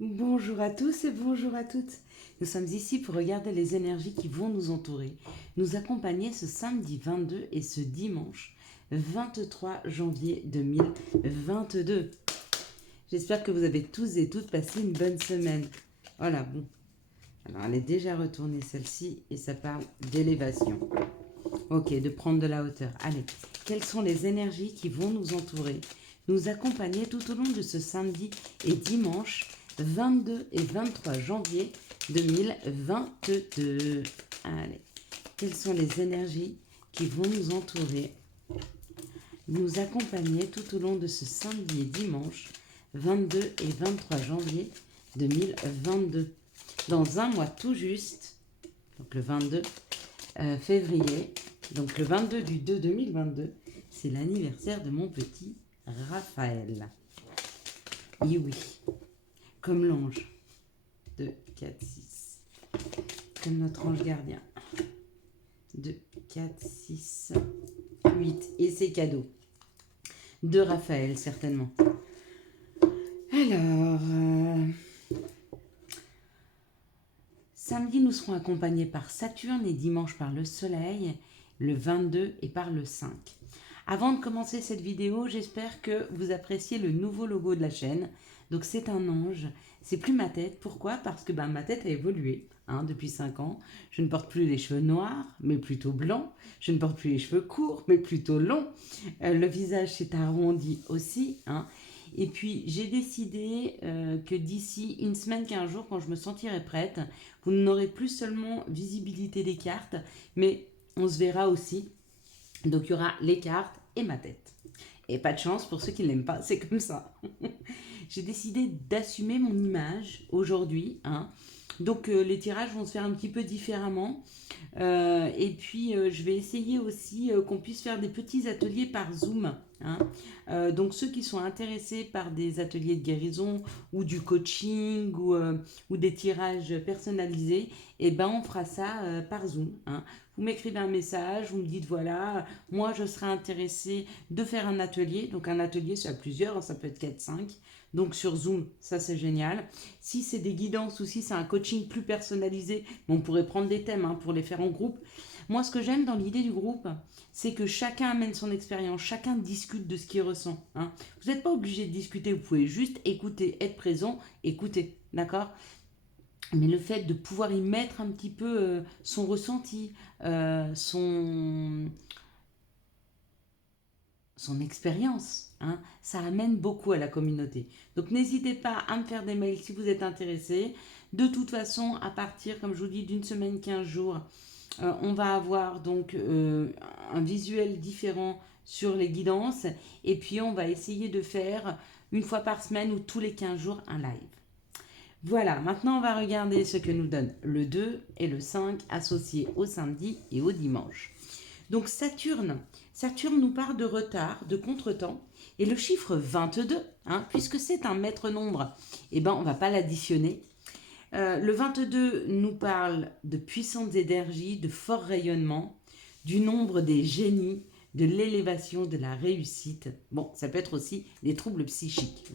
Bonjour à tous et bonjour à toutes. Nous sommes ici pour regarder les énergies qui vont nous entourer, nous accompagner ce samedi 22 et ce dimanche 23 janvier 2022. J'espère que vous avez tous et toutes passé une bonne semaine. Voilà, bon. Alors, elle est déjà retournée celle-ci et ça parle d'élévation. Ok, de prendre de la hauteur. Allez, quelles sont les énergies qui vont nous entourer, nous accompagner tout au long de ce samedi et dimanche 22 et 23 janvier 2022. Allez, quelles sont les énergies qui vont nous entourer, nous accompagner tout au long de ce samedi et dimanche 22 et 23 janvier 2022. Dans un mois tout juste, donc le 22 février, donc le 22 du 2 2022, c'est l'anniversaire de mon petit Raphaël. Et oui, comme l'ange de 4, 6, comme notre ange gardien de 4, 6, 8, et ses cadeaux de Raphaël certainement. Alors, samedi nous serons accompagnés par Saturne et dimanche par le Soleil, le 22 et par le 5. Avant de commencer cette vidéo, j'espère que vous appréciez le nouveau logo de la chaîne. Donc c'est un ange, c'est plus ma tête. Pourquoi? Parce que ma tête a évolué depuis 5 ans. Je ne porte plus les cheveux noirs, mais plutôt blancs. Je ne porte plus les cheveux courts, mais plutôt longs. Le visage s'est arrondi aussi. Et puis j'ai décidé que d'ici une semaine, 15 jours, quand je me sentirai prête, vous n'aurez plus seulement visibilité des cartes, mais on se verra aussi. Donc il y aura les cartes et ma tête. Et pas de chance pour ceux qui ne l'aiment pas, c'est comme ça. J'ai décidé d'assumer mon image aujourd'hui. Donc les tirages vont se faire un petit peu différemment. Et puis je vais essayer aussi qu'on puisse faire des petits ateliers par Zoom. Donc ceux qui sont intéressés par des ateliers de guérison ou du coaching ou des tirages personnalisés, on fera ça par Zoom. Vous m'écrivez un message, vous me dites voilà, moi je serais intéressée de faire un atelier. Donc un atelier, c'est à plusieurs, ça peut être 4-5. Donc sur Zoom, ça c'est génial. Si c'est des guidances ou si c'est un coaching plus personnalisé, on pourrait prendre des thèmes pour les faire en groupe. Moi, ce que j'aime dans l'idée du groupe, c'est que chacun amène son expérience, chacun discute de ce qu'il ressent. Vous n'êtes pas obligé de discuter, vous pouvez juste écouter, être présent, écouter, d'accord? Mais le fait de pouvoir y mettre un petit peu son ressenti, son expérience, ça amène beaucoup à la communauté. Donc n'hésitez pas à me faire des mails si vous êtes intéressé. De toute façon, à partir, comme je vous dis, d'une semaine, 15 jours, on va avoir donc un visuel différent sur les guidances. Et puis on va essayer de faire une fois par semaine ou tous les 15 jours un live. Voilà, maintenant on va regarder ce que nous donne le 2 et le 5 associés au samedi et au dimanche. Donc Saturne nous parle de retard, de contretemps, et le chiffre 22, puisque c'est un maître nombre, on ne va pas l'additionner. Le 22 nous parle de puissantes énergies, de fort rayonnement, du nombre des génies, de l'élévation, de la réussite. Bon, ça peut être aussi des troubles psychiques.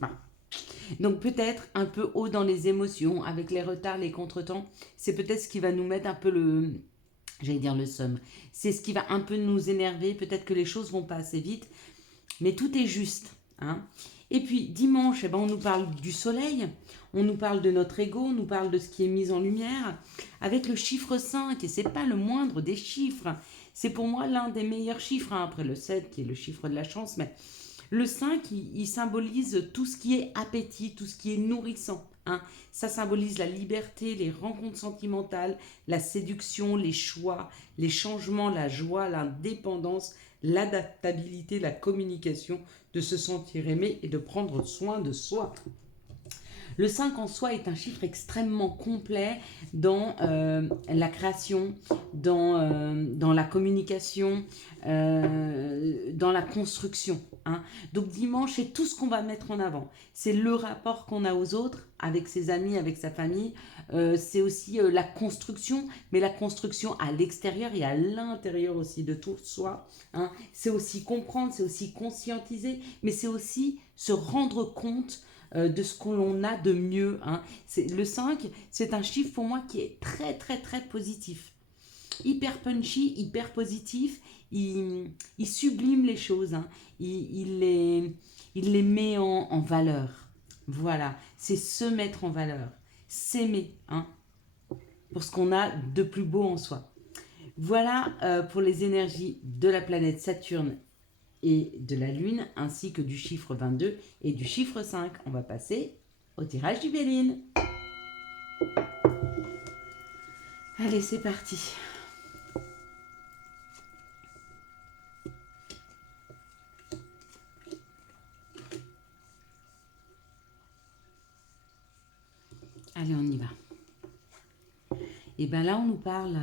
Donc peut-être un peu haut dans les émotions, avec les retards, les contretemps, c'est peut-être ce qui va nous mettre un peu le seum. C'est ce qui va un peu nous énerver, peut-être que les choses vont pas assez vite, mais tout est juste. Et puis dimanche, on nous parle du soleil, on nous parle de notre ego, on nous parle de ce qui est mis en lumière, avec le chiffre 5, et c'est pas le moindre des chiffres. C'est pour moi l'un des meilleurs chiffres, après le 7 qui est le chiffre de la chance, mais le 5, il symbolise tout ce qui est appétit, tout ce qui est nourrissant. Ça symbolise la liberté, les rencontres sentimentales, la séduction, les choix, les changements, la joie, l'indépendance, l'adaptabilité, la communication, de se sentir aimé et de prendre soin de soi. Le 5 en soi est un chiffre extrêmement complet dans la création, dans la communication, dans la construction. Donc dimanche, c'est tout ce qu'on va mettre en avant. C'est le rapport qu'on a aux autres, avec ses amis, avec sa famille. C'est aussi la construction, mais la construction à l'extérieur et à l'intérieur aussi de tout soi. C'est aussi comprendre, c'est aussi conscientiser, mais c'est aussi se rendre compte de ce que l'on a de mieux. Hein. Le 5, c'est un chiffre pour moi qui est très très très positif. Hyper punchy, hyper positif, il sublime les choses, hein. Il les met en valeur. Voilà, c'est se mettre en valeur, s'aimer, hein, pour ce qu'on a de plus beau en soi. Voilà pour les énergies de la planète Saturne et de la Lune, ainsi que du chiffre 22 et du chiffre 5. On va passer au tirage du Béline. Allez, c'est parti. Allez, on y va. Et bien là, on nous parle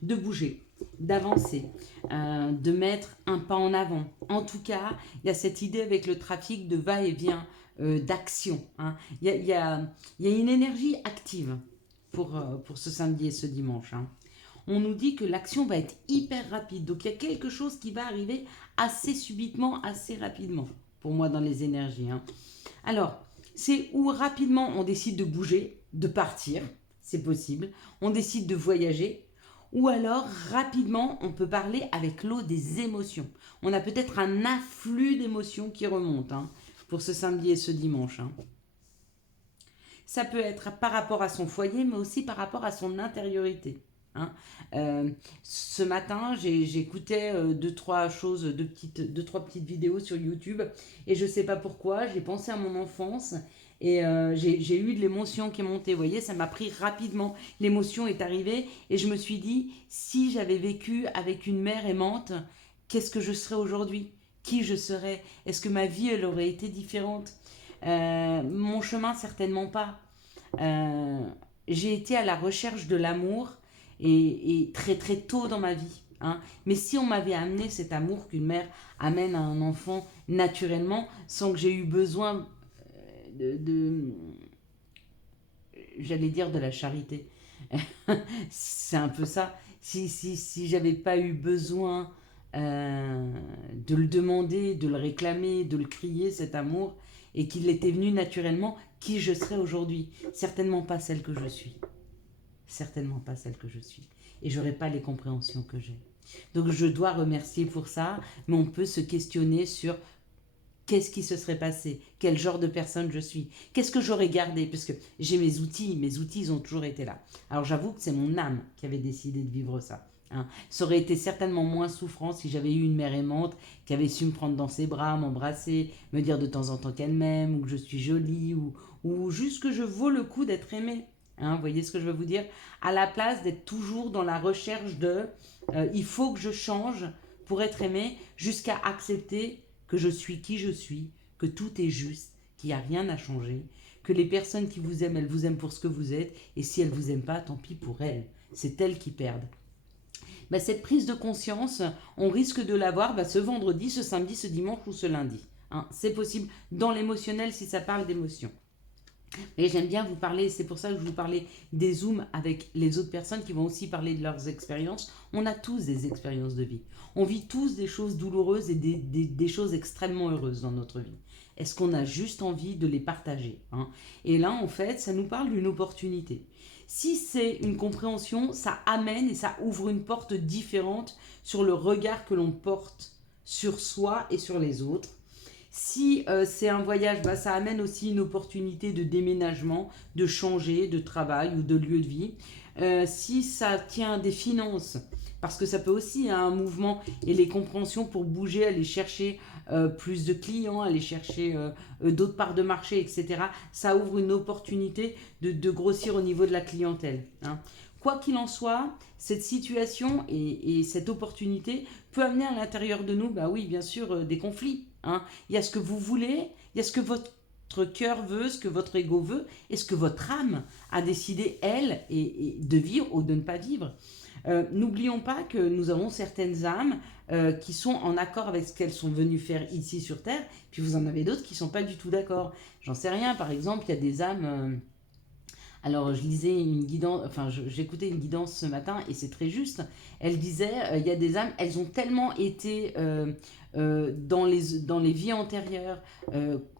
de bouger, d'avancer, de mettre un pas en avant. En tout cas, il y a cette idée avec le trafic de va-et-vient, d'action. Hein. Il y a une énergie active pour ce samedi et ce dimanche. Hein. On nous dit que l'action va être hyper rapide. Donc il y a quelque chose qui va arriver assez subitement, assez rapidement, pour moi, dans les énergies. Hein. Alors, c'est où rapidement on décide de bouger, de partir, c'est possible. On décide de voyager. Ou alors, rapidement, on peut parler avec l'eau des émotions. On a peut-être un afflux d'émotions qui remonte, hein, pour ce samedi et ce dimanche. Hein. Ça peut être par rapport à son foyer, mais aussi par rapport à son intériorité. Hein. Ce matin, j'écoutais deux, trois petites vidéos sur YouTube et je ne sais pas pourquoi, j'ai pensé à mon enfance et j'ai eu de l'émotion qui est montée. Vous voyez, ça m'a pris rapidement. L'émotion est arrivée et je me suis dit, si j'avais vécu avec une mère aimante, qu'est-ce que je serais aujourd'hui? Qui je serais? Est-ce que ma vie, elle aurait été différente? Mon chemin, certainement pas. Euh, j'ai été à la recherche de l'amour et très très tôt dans ma vie. Hein. Mais si on m'avait amené cet amour qu'une mère amène à un enfant naturellement, sans que j'ai eu besoin j'allais dire de la charité. C'est un peu ça. Si j'avais pas eu besoin de le demander, de le réclamer, de le crier, cet amour, et qu'il était venu naturellement, qui je serais aujourd'hui? Certainement pas celle que je suis. Certainement pas celle que je suis. Et j'aurais pas les compréhensions que j'ai. Donc je dois remercier pour ça, mais on peut se questionner sur qu'est-ce qui se serait passé, quel genre de personne je suis, qu'est-ce que j'aurais gardé, parce que j'ai mes outils ils ont toujours été là. Alors j'avoue que c'est mon âme qui avait décidé de vivre ça. Hein. Ça aurait été certainement moins souffrant si j'avais eu une mère aimante qui avait su me prendre dans ses bras, m'embrasser, me dire de temps en temps qu'elle m'aime, ou que je suis jolie, ou juste que je vaux le coup d'être aimée. Hein, vous voyez ce que je veux vous dire? À la place d'être toujours dans la recherche de il faut que je change pour être aimée, jusqu'à accepter que je suis qui je suis, que tout est juste, qu'il n'y a rien à changer, que les personnes qui vous aiment, elles vous aiment pour ce que vous êtes, et si elles ne vous aiment pas, tant pis pour elles. C'est elles qui perdent. Ben, cette prise de conscience, on risque de l'avoir ce vendredi, ce samedi, ce dimanche ou ce lundi. Hein, c'est possible dans l'émotionnel si ça parle d'émotion. Et j'aime bien vous parler, c'est pour ça que je vous parlais des zooms avec les autres personnes qui vont aussi parler de leurs expériences. On a tous des expériences de vie. On vit tous des choses douloureuses et des choses extrêmement heureuses dans notre vie. Est-ce qu'on a juste envie de les partager? Hein? Et là, en fait, ça nous parle d'une opportunité. Si c'est une compréhension, ça amène et ça ouvre une porte différente sur le regard que l'on porte sur soi et sur les autres. Si c'est un voyage, ça amène aussi une opportunité de déménagement, de changer de travail ou de lieu de vie. Si ça tient des finances, parce que ça peut aussi un mouvement et les compréhensions pour bouger, aller chercher plus de clients, aller chercher d'autres parts de marché, etc. Ça ouvre une opportunité de grossir au niveau de la clientèle. Hein. Quoi qu'il en soit, cette situation et cette opportunité peut amener à l'intérieur de nous, oui, bien sûr, des conflits. Hein. Il y a ce que vous voulez, il y a ce que votre cœur veut, ce que votre ego veut, et ce que votre âme a décidé, elle, et de vivre ou de ne pas vivre. N'oublions pas que nous avons certaines âmes qui sont en accord avec ce qu'elles sont venues faire ici sur Terre, puis vous en avez d'autres qui ne sont pas du tout d'accord. J'en sais rien, par exemple, il y a des âmes... Alors, je lisais une guidance, j'écoutais une guidance ce matin et c'est très juste. Elle disait, il y a des âmes, elles ont tellement été dans les vies antérieures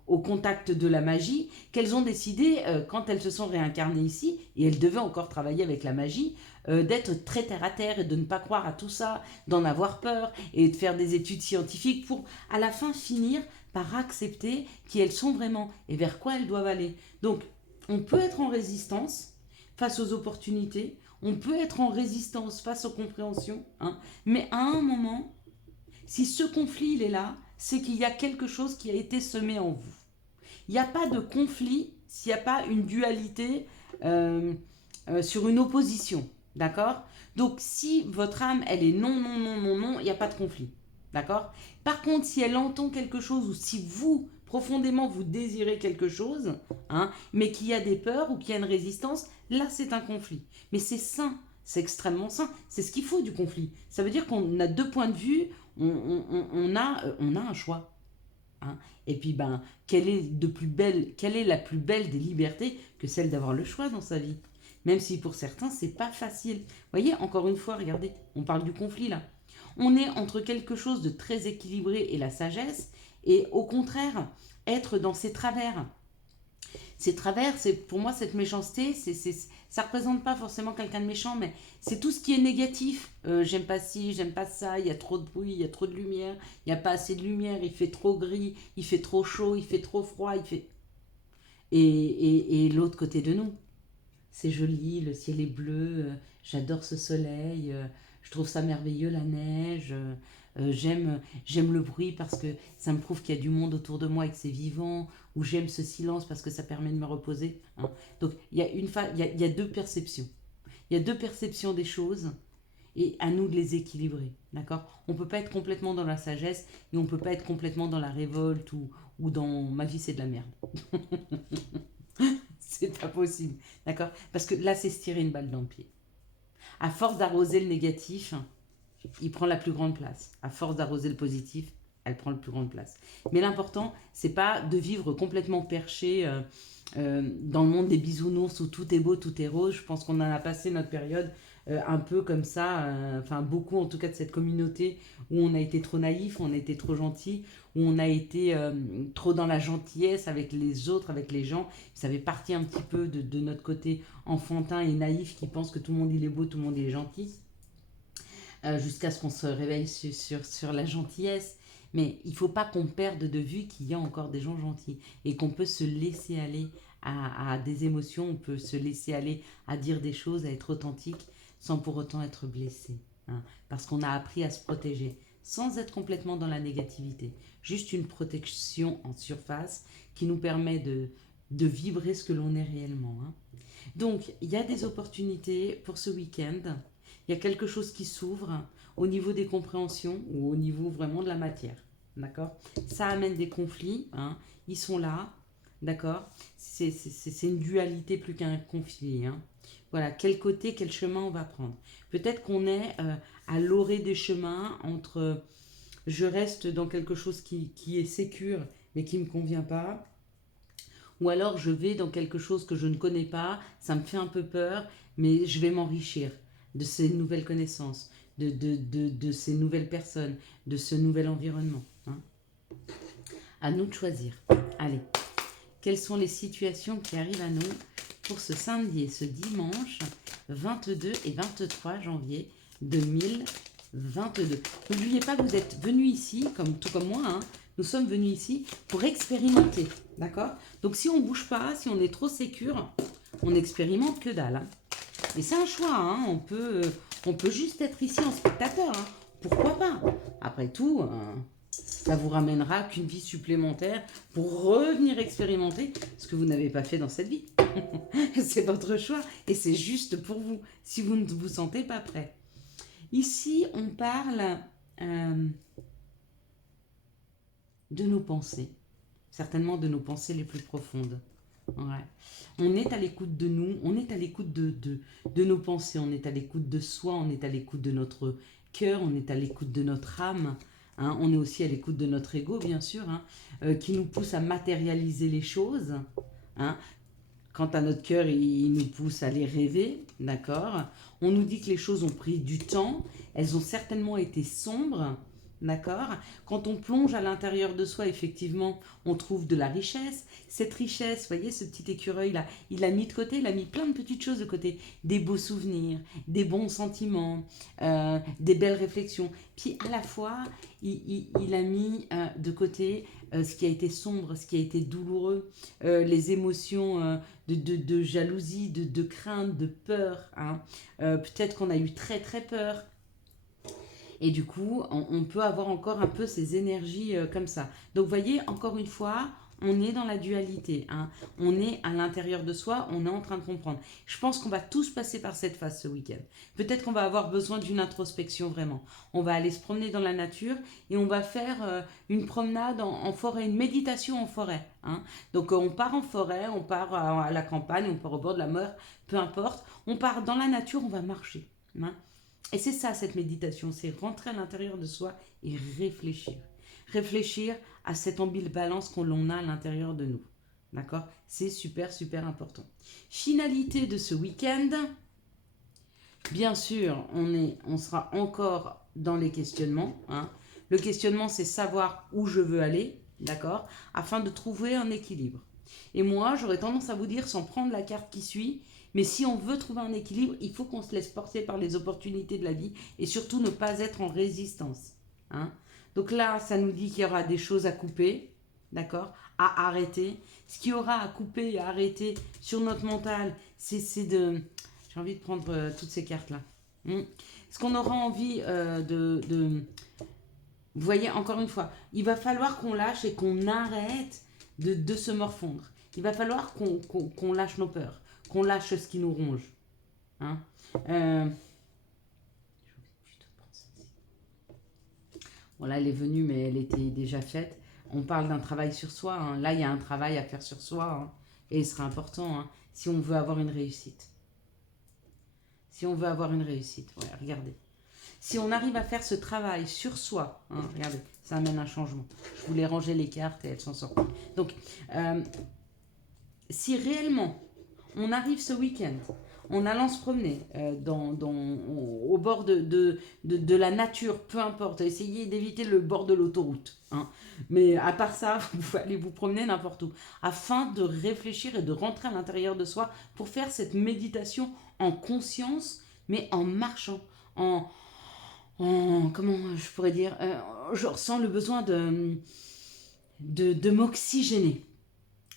au contact de la magie, qu'elles ont décidé, quand elles se sont réincarnées ici, et elles devaient encore travailler avec la magie, d'être très terre à terre et de ne pas croire à tout ça, d'en avoir peur et de faire des études scientifiques pour à la fin finir par accepter qui elles sont vraiment et vers quoi elles doivent aller. Donc, on peut être en résistance face aux opportunités, on peut être en résistance face aux compréhensions, hein, mais à un moment, si ce conflit il est là, c'est qu'il y a quelque chose qui a été semé en vous. Il n'y a pas de conflit s'il n'y a pas une dualité sur une opposition. D'accord? Donc, si votre âme, elle est non, non, non, non, non, il n'y a pas de conflit. D'accord? Par contre, si elle entend quelque chose ou si vous, profondément, vous désirez quelque chose, hein, mais qu'il y a des peurs ou qu'il y a une résistance, là, c'est un conflit. Mais c'est sain, c'est extrêmement sain. C'est ce qu'il faut du conflit. Ça veut dire qu'on a deux points de vue, on a un choix. Hein. Et puis, ben, quelle est la plus belle des libertés que celle d'avoir le choix dans sa vie? Même si pour certains, c'est pas facile. Vous voyez, encore une fois, regardez, on parle du conflit là. On est entre quelque chose de très équilibré et la sagesse, et au contraire, être dans ses travers. Ces travers, c'est pour moi cette méchanceté, ça représente pas forcément quelqu'un de méchant, mais c'est tout ce qui est négatif. J'aime pas ci, j'aime pas ça, il y a trop de bruit, il y a trop de lumière, il n'y a pas assez de lumière, il fait trop gris, il fait trop chaud, il fait trop froid, il fait... Et l'autre côté de nous, c'est joli, le ciel est bleu, j'adore ce soleil, je trouve ça merveilleux la neige, j'aime le bruit parce que ça me prouve qu'il y a du monde autour de moi et que c'est vivant, ou j'aime ce silence parce que ça permet de me reposer. Hein. Donc il y a deux perceptions. Il y a deux perceptions des choses et à nous de les équilibrer. D'accord? On ne peut pas être complètement dans la sagesse et on ne peut pas être complètement dans la révolte ou dans ma vie c'est de la merde. C'est pas possible. D'accord? Parce que là, c'est se tirer une balle dans le pied. À force d'arroser le négatif, il prend la plus grande place. À force d'arroser le positif, elle prend la plus grande place. Mais l'important, c'est pas de vivre complètement perché dans le monde des bisounours où tout est beau, tout est rose. Je pense qu'on en a passé notre période un peu comme ça, enfin beaucoup en tout cas de cette communauté où on a été trop naïf, on a été trop gentil, où on a été trop dans la gentillesse avec les autres, avec les gens. Ça fait partie un petit peu de notre côté enfantin et naïf qui pense que tout le monde il est beau, tout le monde il est gentil, jusqu'à ce qu'on se réveille sur la gentillesse. Mais il ne faut pas qu'on perde de vue qu'il y a encore des gens gentils et qu'on peut se laisser aller à des émotions, on peut se laisser aller à dire des choses, à être authentique sans pour autant être blessé. Hein, parce qu'on a appris à se protéger sans être complètement dans la négativité. Juste une protection en surface qui nous permet de vibrer ce que l'on est réellement. Hein. Donc, il y a des opportunités pour ce week-end. Il y a quelque chose qui s'ouvre au niveau des compréhensions ou au niveau vraiment de la matière. D'accord? Ça amène des conflits. Hein, ils sont là. D'accord? C'est une dualité plus qu'un conflit. Hein. Voilà, quel côté, quel chemin on va prendre. Peut-être qu'on est à l'orée des chemins entre je reste dans quelque chose qui est sécure mais qui ne me convient pas, ou alors je vais dans quelque chose que je ne connais pas, ça me fait un peu peur, mais je vais m'enrichir de ces nouvelles connaissances, de ces nouvelles personnes, de ce nouvel environnement. Hein. À nous de choisir. Allez, quelles sont les situations qui arrivent à nous pour ce samedi et ce dimanche 22 et 23 janvier 2022. N'oubliez pas que vous êtes venus ici, tout comme moi, hein, nous sommes venus ici pour expérimenter, d'accord? Donc si on ne bouge pas, si on est trop sécure, on n'expérimente que dalle. Hein. Et c'est un choix, hein, on peut juste être ici en spectateur, hein, pourquoi pas? Après tout, ça vous ramènera qu'une vie supplémentaire pour revenir expérimenter ce que vous n'avez pas fait dans cette vie. C'est votre choix et c'est juste pour vous, si vous ne vous sentez pas prêt. Ici, on parle de nos pensées, certainement de nos pensées les plus profondes. Ouais. On est à l'écoute de nous, on est à l'écoute de nos pensées, on est à l'écoute de soi, on est à l'écoute de notre cœur, on est à l'écoute de notre âme. Hein, on est aussi à l'écoute de notre ego, bien sûr, hein, qui nous pousse à matérialiser les choses. Hein. Quant à notre cœur, il nous pousse à les rêver, d'accord? On nous dit que les choses ont pris du temps, elles ont certainement été sombres, D'accord? Quand on plonge à l'intérieur de soi, effectivement, on trouve de la richesse. Cette richesse, vous voyez, ce petit écureuil-là, il a mis de côté, il a mis plein de petites choses de côté. Des beaux souvenirs, des bons sentiments, des belles réflexions. Puis à la fois, il a mis de côté ce qui a été sombre, ce qui a été douloureux, les émotions de jalousie, de crainte, de peur. Hein. Peut-être qu'on a eu très très peur. Et du coup, on peut avoir encore un peu ces énergies comme ça. Donc, vous voyez, encore une fois, on est dans la dualité. Hein. On est à l'intérieur de soi, on est en train de comprendre. Je pense qu'on va tous passer par cette phase ce week-end. Peut-être qu'on va avoir besoin d'une introspection vraiment. On va aller se promener dans la nature et on va faire une promenade en forêt, une méditation en forêt. Hein. Donc, on part en forêt, on part à la campagne, on part au bord de la mer, peu importe. On part dans la nature, on va marcher. Hein. Et c'est ça cette méditation, c'est rentrer à l'intérieur de soi et réfléchir. Réfléchir à cette ambivalence qu'on a à l'intérieur de nous. D'accord? C'est super, super important. Finalité de ce week-end. Bien sûr, on sera encore dans les questionnements. Hein. Le questionnement, c'est savoir où je veux aller, d'accord? Afin de trouver un équilibre. Et moi, j'aurais tendance à vous dire, sans prendre la carte qui suit, mais si on veut trouver un équilibre, il faut qu'on se laisse porter par les opportunités de la vie et surtout ne pas être en résistance. Hein. Donc là, ça nous dit qu'il y aura des choses à couper, d'accord? À arrêter. Ce qu'il y aura à couper et à arrêter sur notre mental, c'est de... J'ai envie de prendre toutes ces cartes-là. Ce qu'on aura envie Vous voyez, encore une fois, il va falloir qu'on lâche et qu'on arrête de se morfondre. Il va falloir qu'on lâche nos peurs, qu'on lâche ce qui nous ronge. Hein. Bon, là, elle est venue, mais elle était déjà faite. On parle d'un travail sur soi. Hein. Là, il y a un travail à faire sur soi. Hein. Et il sera important hein, si on veut avoir une réussite. Si on veut avoir une réussite. Ouais, regardez. Si on arrive à faire ce travail sur soi, hein, regardez, ça amène un changement. Je voulais ranger les cartes et elles sont sorties. Donc, si réellement on arrive ce week-end en allant se promener au bord de la nature, peu importe, essayez d'éviter le bord de l'autoroute. Hein. Mais à part ça, vous pouvez aller vous promener n'importe où, afin de réfléchir et de rentrer à l'intérieur de soi pour faire cette méditation en conscience, mais en marchant, comment je pourrais dire, je ressens le besoin de m'oxygéner.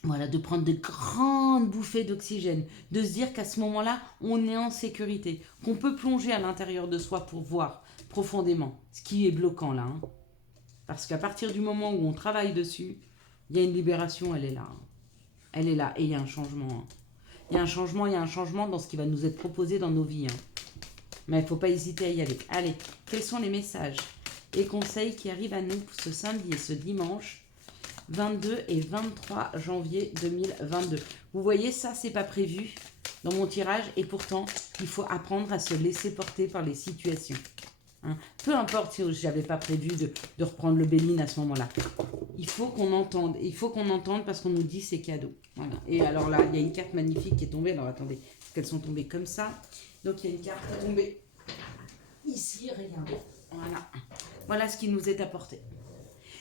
Voilà, de prendre de grandes bouffées d'oxygène, de se dire qu'à ce moment-là, on est en sécurité, qu'on peut plonger à l'intérieur de soi pour voir profondément ce qui est bloquant là. Hein. Parce qu'à partir du moment où on travaille dessus, il y a une libération, elle est là. Hein. Elle est là et il y a un changement. Hein. Il y a un changement dans ce qui va nous être proposé dans nos vies. Hein. Mais il ne faut pas hésiter à y aller. Allez, quels sont les messages et conseils qui arrivent à nous ce samedi et ce dimanche 22 et 23 janvier 2022. Vous voyez, ça, c'est pas prévu dans mon tirage et pourtant, il faut apprendre à se laisser porter par les situations. Hein. Peu importe si je n'avais pas prévu de reprendre le Béline à ce moment-là. Il faut qu'on entende parce qu'on nous dit c'est cadeau. Voilà. Et alors là, il y a une carte magnifique qui est tombée. Alors attendez, parce qu'elles sont tombées comme ça. Donc il y a une carte qui est tombée ici, regardez. Voilà. Voilà ce qui nous est apporté.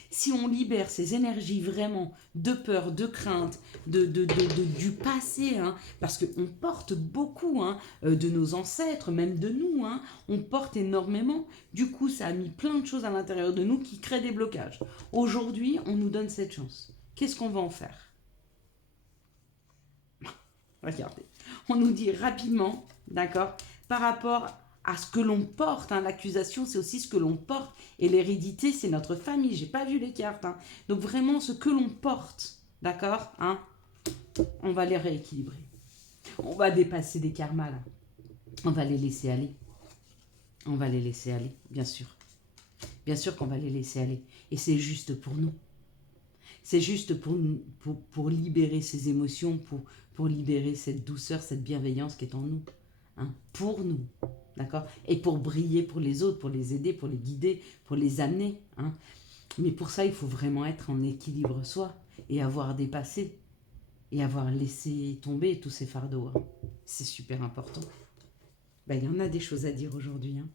Si on libère ces énergies vraiment de peur, de crainte, du passé, hein, parce qu'on porte beaucoup hein, de nos ancêtres, même de nous, hein, on porte énormément. Du coup, ça a mis plein de choses à l'intérieur de nous qui créent des blocages. Aujourd'hui, on nous donne cette chance. Qu'est-ce qu'on va en faire? Regardez, on nous dit rapidement, d'accord, par rapport à ce que l'on porte, hein, l'accusation c'est aussi ce que l'on porte, et l'hérédité c'est notre famille, j'ai pas vu les cartes, hein. Donc vraiment ce que l'on porte, d'accord, hein, on va les rééquilibrer, on va dépasser des karmas là, on va les laisser aller, bien sûr qu'on va les laisser aller, et c'est juste pour nous. C'est juste pour libérer ces émotions, pour libérer cette douceur, cette bienveillance qui est en nous. Hein, pour nous, d'accord? Et pour briller pour les autres, pour les aider, pour les guider, pour les amener. Hein. Mais pour ça, il faut vraiment être en équilibre soi et avoir dépassé et avoir laissé tomber tous ces fardeaux. Hein. C'est super important. Ben, il y en a des choses à dire aujourd'hui. Hein.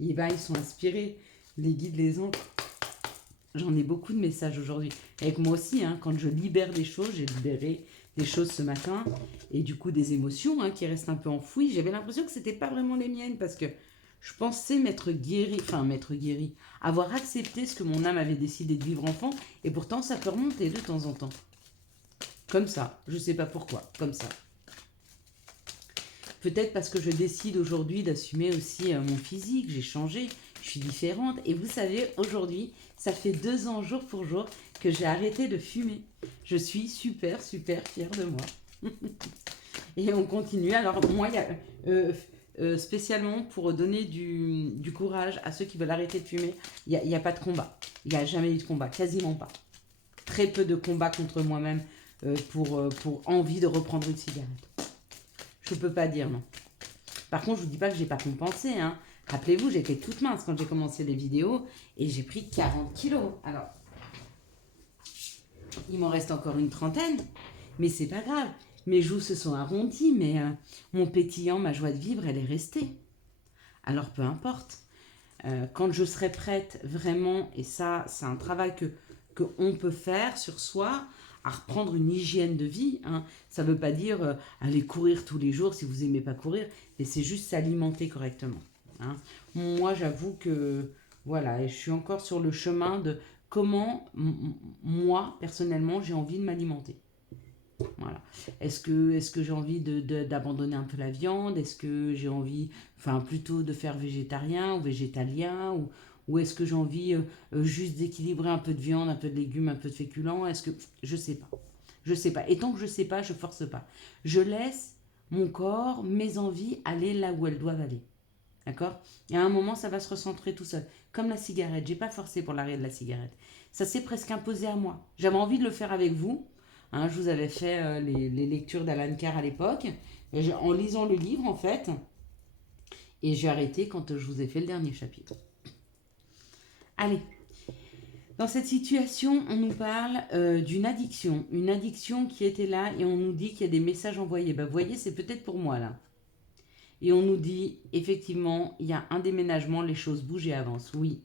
Et ben, ils sont inspirés Les guides, les anges. J'en ai beaucoup de messages aujourd'hui. Avec moi aussi, hein, quand je libère des choses, j'ai libéré des choses ce matin. Et du coup, des émotions hein, qui restent un peu enfouies. J'avais l'impression que c'était pas vraiment les miennes parce que je pensais m'être guérie, avoir accepté ce que mon âme avait décidé de vivre enfant. Et pourtant, ça peut remonter de temps en temps. Comme ça. Je sais pas pourquoi. Comme ça. Peut-être parce que je décide aujourd'hui d'assumer aussi mon physique. J'ai changé. Je suis différente. Et vous savez, aujourd'hui, ça fait 2 ans jour pour jour que j'ai arrêté de fumer. Je suis super, super fière de moi. Et on continue. Alors, moi, il y a, spécialement pour donner du courage à ceux qui veulent arrêter de fumer, il n'y a pas de combat. Il n'y a jamais eu de combat. Quasiment pas. Très peu de combats contre moi-même pour envie de reprendre une cigarette. Je peux pas dire non. Par contre, je vous dis pas que j'ai pas compensé. Hein. Rappelez-vous, j'étais toute mince quand j'ai commencé les vidéos et j'ai pris 40 kilos. Alors, il m'en reste encore une trentaine, mais c'est pas grave. Mes joues se sont arrondies, mais mon pétillant, ma joie de vivre, elle est restée. Alors, peu importe. Quand je serai prête vraiment, et ça, c'est un travail que on peut faire sur soi, à reprendre une hygiène de vie. Hein. Ça ne veut pas dire aller courir tous les jours si vous n'aimez pas courir, mais c'est juste s'alimenter correctement. Hein. Moi, j'avoue que voilà, et je suis encore sur le chemin de comment moi, personnellement, j'ai envie de m'alimenter. Voilà. Est-ce que j'ai envie d'abandonner un peu la viande? Est-ce que j'ai envie, enfin plutôt de faire végétarien ou végétalien ou est-ce que j'ai envie juste d'équilibrer un peu de viande, un peu de légumes, un peu de féculents? Est-ce que je sais pas. Je sais pas. Et tant que je sais pas, je force pas. Je laisse mon corps, mes envies aller là où elles doivent aller. D'accord? Et à un moment, ça va se recentrer tout seul. Comme la cigarette. J'ai pas forcé pour l'arrêt de la cigarette. Ça s'est presque imposé à moi. J'avais envie de le faire avec vous. Hein, je vous avais fait les lectures d'Alan Carr à l'époque, en lisant le livre en fait, et j'ai arrêté quand je vous ai fait le dernier chapitre. Allez, dans cette situation, on nous parle d'une addiction, une addiction qui était là et on nous dit qu'il y a des messages envoyés. Ben, vous voyez, c'est peut-être pour moi là. Et on nous dit, effectivement, il y a un déménagement, les choses bougent et avancent. Oui.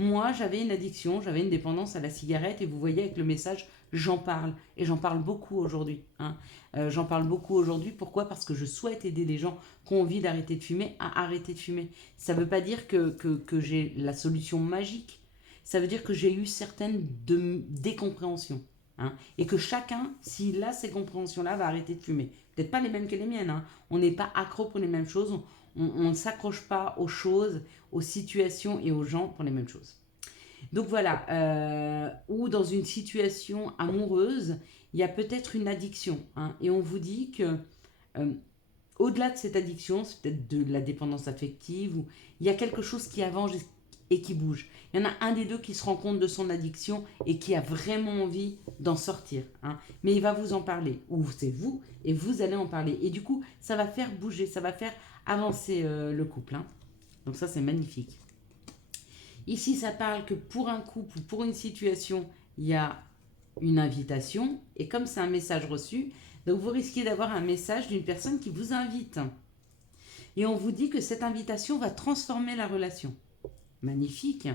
Moi, j'avais une addiction, j'avais une dépendance à la cigarette et vous voyez avec le message, j'en parle. Et j'en parle beaucoup aujourd'hui. Hein. J'en parle beaucoup aujourd'hui. Pourquoi? Parce que je souhaite aider les gens qui ont envie d'arrêter de fumer à arrêter de fumer. Ça ne veut pas dire que j'ai la solution magique. Ça veut dire que j'ai eu certaines décompréhensions. Hein, et que chacun, s'il a ces compréhensions-là, va arrêter de fumer. Peut-être pas les mêmes que les miennes. Hein. On n'est pas accro pour les mêmes choses. On ne s'accroche pas aux choses, aux situations et aux gens pour les mêmes choses. Donc voilà. Ou dans une situation amoureuse, il y a peut-être une addiction. Hein, et on vous dit que au-delà de cette addiction, c'est peut-être de la dépendance affective, ou il y a quelque chose qui avance et qui bouge. Il y en a un des deux qui se rend compte de son addiction et qui a vraiment envie d'en sortir. Hein. Mais il va vous en parler. Ou c'est vous, et vous allez en parler. Et du coup, ça va faire bouger, ça va faire avancer le couple. Hein. Donc ça, c'est magnifique. Ici, ça parle que pour un couple ou pour une situation, il y a une invitation. Et comme c'est un message reçu, donc vous risquez d'avoir un message d'une personne qui vous invite. Et on vous dit que cette invitation va transformer la relation. Magnifique.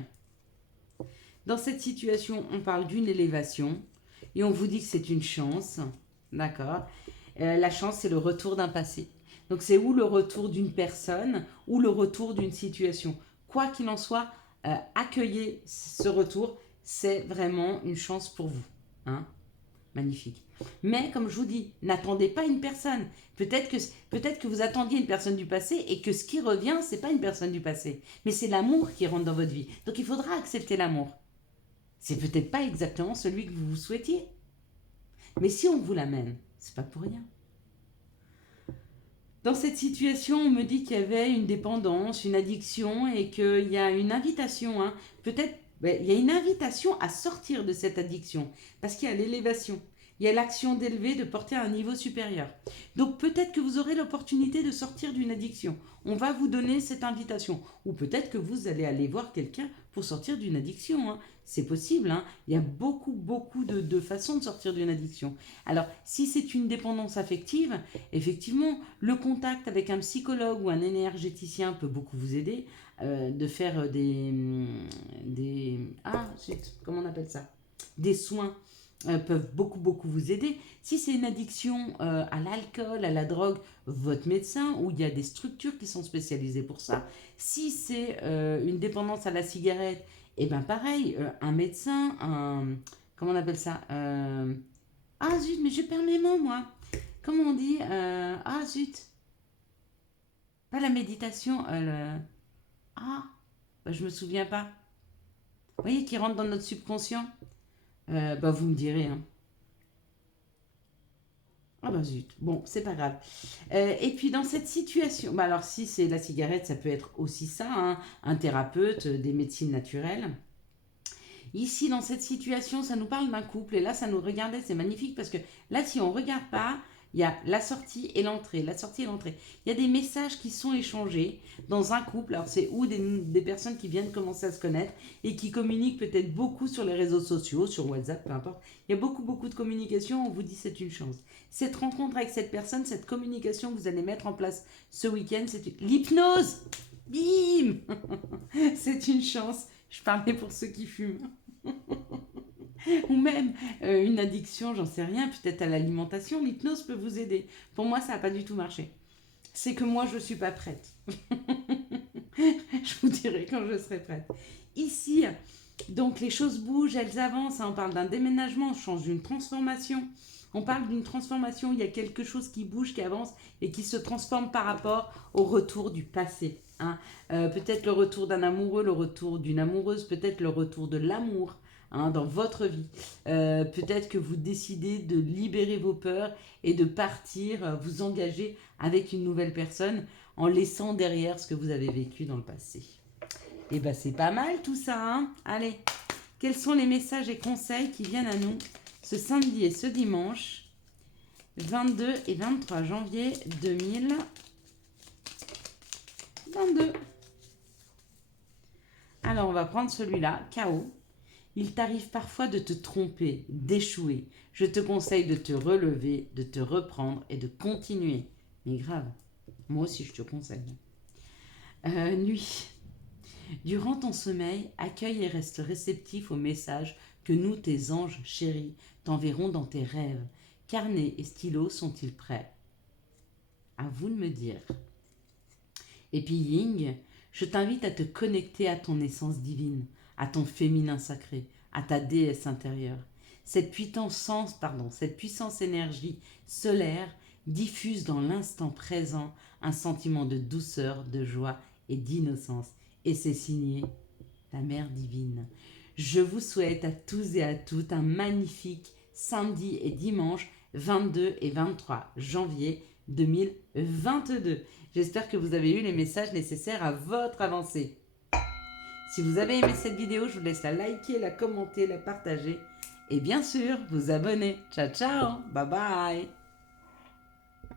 Dans cette situation, on parle d'une élévation et on vous dit que c'est une chance. D'accord. La chance, c'est le retour d'un passé. Donc, c'est ou le retour d'une personne ou le retour d'une situation. Quoi qu'il en soit, accueillez ce retour. C'est vraiment une chance pour vous. Hein. Magnifique. Mais comme je vous dis, n'attendez pas une personne. Peut-être que vous attendiez une personne du passé et que ce qui revient, c'est pas une personne du passé, mais c'est l'amour qui rentre dans votre vie. Donc il faudra accepter l'amour. C'est peut-être pas exactement celui que vous souhaitiez, mais si on vous l'amène, c'est pas pour rien. Dans cette situation, on me dit qu'il y avait une dépendance, une addiction et qu'il y a une invitation. Hein. Peut-être, il y a une invitation à sortir de cette addiction parce qu'il y a l'élévation. Il y a l'action d'élever, de porter à un niveau supérieur. Donc peut-être que vous aurez l'opportunité de sortir d'une addiction. On va vous donner cette invitation. Ou peut-être que vous allez aller voir quelqu'un pour sortir d'une addiction, hein. C'est possible, hein. Il y a beaucoup, beaucoup de façons de sortir d'une addiction. Alors, si c'est une dépendance affective, effectivement, le contact avec un psychologue ou un énergéticien peut beaucoup vous aider. De faire ah, zut, comment on appelle ça? Des soins peuvent beaucoup, beaucoup vous aider. Si c'est une addiction à l'alcool, à la drogue, votre médecin, où il y a des structures qui sont spécialisées pour ça. Si c'est une dépendance à la cigarette, et bien pareil, un médecin, comment on appelle ça? Ah zut, mais je perds mes mots, moi. Comment on dit? Ah zut, pas la méditation, ah, bah, je me souviens pas. Vous voyez, qui rentre dans notre subconscient. Bah, vous me direz, hein. Ah bah zut, bon, c'est pas grave. Et puis dans cette situation, bah alors si c'est la cigarette, ça peut être aussi ça, hein, un thérapeute, des médecines naturelles. Ici, dans cette situation, ça nous parle d'un couple, et là, ça nous regardait, c'est magnifique, parce que là, si on ne regarde pas, il y a la sortie et l'entrée, la sortie et l'entrée. Il y a des messages qui sont échangés dans un couple, alors c'est ou des personnes qui viennent commencer à se connaître, et qui communiquent peut-être beaucoup sur les réseaux sociaux, sur WhatsApp, peu importe. Il y a beaucoup, beaucoup de communication, on vous dit c'est une chance. Cette rencontre avec cette personne, cette communication que vous allez mettre en place ce week-end, c'est l'hypnose. Bim. C'est une chance. Je parlais pour ceux qui fument. Ou même une addiction, j'en sais rien, peut-être à l'alimentation, l'hypnose peut vous aider. Pour moi, ça n'a pas du tout marché. C'est que moi, je ne suis pas prête. Je vous dirai quand je serai prête. Ici, donc les choses bougent, elles avancent. On parle d'un déménagement, on change d'une transformation. On parle d'une transformation, il y a quelque chose qui bouge, qui avance et qui se transforme par rapport au retour du passé. Hein. Peut-être le retour d'un amoureux, le retour d'une amoureuse, peut-être le retour de l'amour, hein, dans votre vie. Peut-être que vous décidez de libérer vos peurs et de partir, vous engager avec une nouvelle personne en laissant derrière ce que vous avez vécu dans le passé. Et bien c'est pas mal tout ça. Hein. Allez, quels sont les messages et conseils qui viennent à nous ce samedi et ce dimanche 22 et 23 janvier 2022. Alors, on va prendre celui-là, KO. Il t'arrive parfois de te tromper, d'échouer. Je te conseille de te relever, de te reprendre et de continuer. Mais grave, moi aussi je te conseille. Nuit. Durant ton sommeil, accueille et reste réceptif aux messages que nous, tes anges chéris, t'enverront dans tes rêves. Carnet et stylo sont-ils prêts? À vous de me dire. Et puis Ying, je t'invite à te connecter à ton essence divine, à ton féminin sacré, à ta déesse intérieure. Cette puissance énergie solaire diffuse dans l'instant présent un sentiment de douceur, de joie et d'innocence. Et c'est signé la Mère divine. Je vous souhaite à tous et à toutes un magnifique samedi et dimanche 22 et 23 janvier 2022. J'espère que vous avez eu les messages nécessaires à votre avancée. Si vous avez aimé cette vidéo, je vous laisse la liker, la commenter, la partager et bien sûr vous abonner. Ciao ciao, bye bye.